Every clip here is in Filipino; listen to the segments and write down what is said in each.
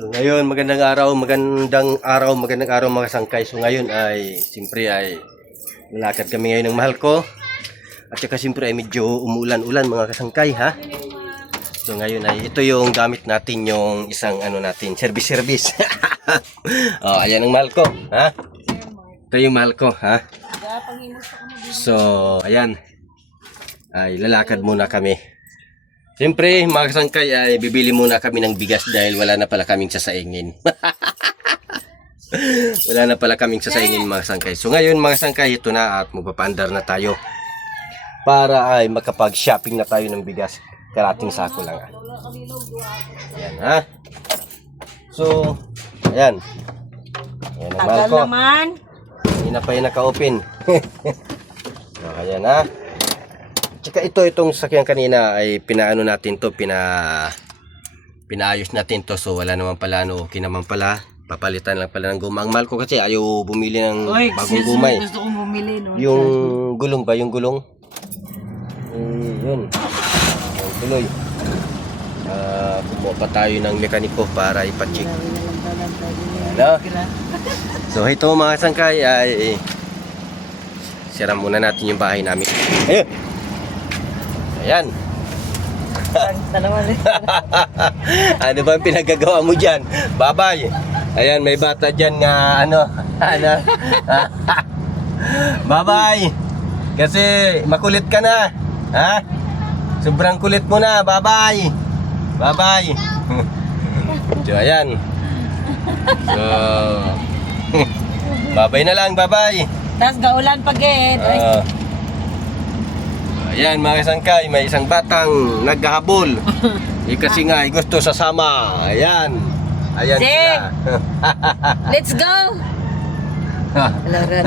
So ngayon, magandang araw mga kasangkay. So ngayon ay, siyempre ay, lalakad kami ngayon ng mahal ko. At saka siyempre ay medyo umuulan-ulan mga kasangkay, ha? So ngayon ay, ito yung gamit natin, yung isang natin, service. Oh, ayan ang mahal ko, ha? Ito yung mahal ko, ha? So, ayan. Ay, lalakad muna kami. Siyempre, mga kasangkay, ay bibili muna kami ng bigas dahil wala na pala kaming sasaingin. Wala na pala kaming sasaingin, mga kasangkay. So ngayon, mga kasangkay, ito na at magpapaandar na tayo para ay makapag-shopping na tayo ng bigas. Karating sako lang. Ayan, ha? So, ayan. Ayan ang mahal ko. Hindi na pa yun naka-open. So, ayan, ha? Tsaka itong sakyan kanina ay pinaano natin to, pinaayos natin to, so wala naman pala, okay naman pala, papalitan lang pala ng guma. Ang mahal ko kasi ayaw bumili ng bagong gumay. Gusto kong bumili, no? Yung gulong ba, yung gulong? Yun, yung tuloy. Kumuha pa tayo ng mekaniko para ipacheck. Ano? So ito mga sangkay ay sira muna natin yung bahay namin. Ayun! Ayan. Ano ba ang pinagagawa mo dyan? Babay. Ayan, may bata dyan nga Babay. Kasi makulit ka na. Ha? Sobrang kulit mo na. Babay. Babay. So, ayan. So, babay na lang, babay. Tapos gaulan pag-e. Ayan mga kasangkay, may isang batang naghahabol. Kasi nga gusto sasama. Ayan. Ayan sila. Let's go! Let's go!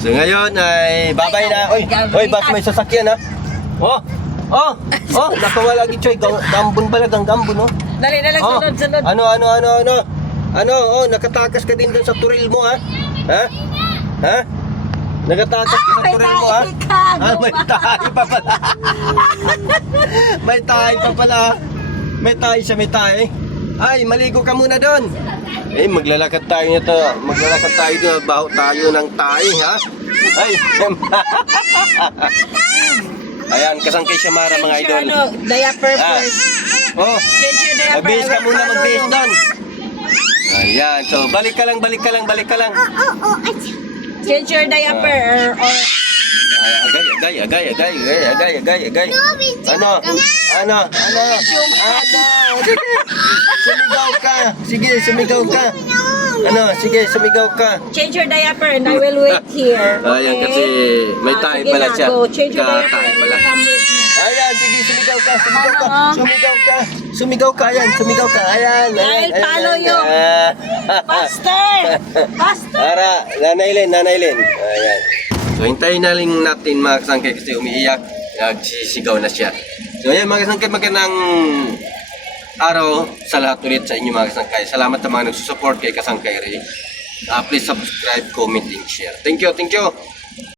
So ngayon ay babay na. Oy, bas may sasakyan, ha? Oh, nakawala lagi choy. Gambon bala, gambon, no? Dali na lang, sunod. Ano, nakatakas ka din doon sa turil mo, ha? Ha? Nakatakas ka sa turil mo, ha? May tahi pa pala. May tahi pa pala. May tahi siya, may tahi. Ay, maligo ka muna doon. Maglalakad tayo nito. Maglalakad tayo doon. Baho tayo ng tahi, ha? Ay, ayan, kasangkay siya Mara, mga idol. Diaper first. Magbihis ka muna, magbihis doon. Ayan, so balik ka lang. Change your diaper or Agay. Ano? Sumigaw ka. Sige, sumigaw ka. Sige, sumigaw ka. change your diaper and I will wait here. Ayan, kasi may tayo pala siya. Change your diaper Tayo and pala. come with me. Ayan, sige, sumigaw ka. Sumigaw ka. Ayan. I'll follow you. Faster! Para, nanaylin. Ayan. So, hintayin na lang natin mga kasangkay kasi umiiyak. Nagsisigaw na siya. So, ayan mga kasangkay, magandang araw sa lahat ulit sa inyo mga kasangkay. Salamat sa mga nagsusupport kay Kasangkay Ray. Please subscribe, comment, and share. Thank you.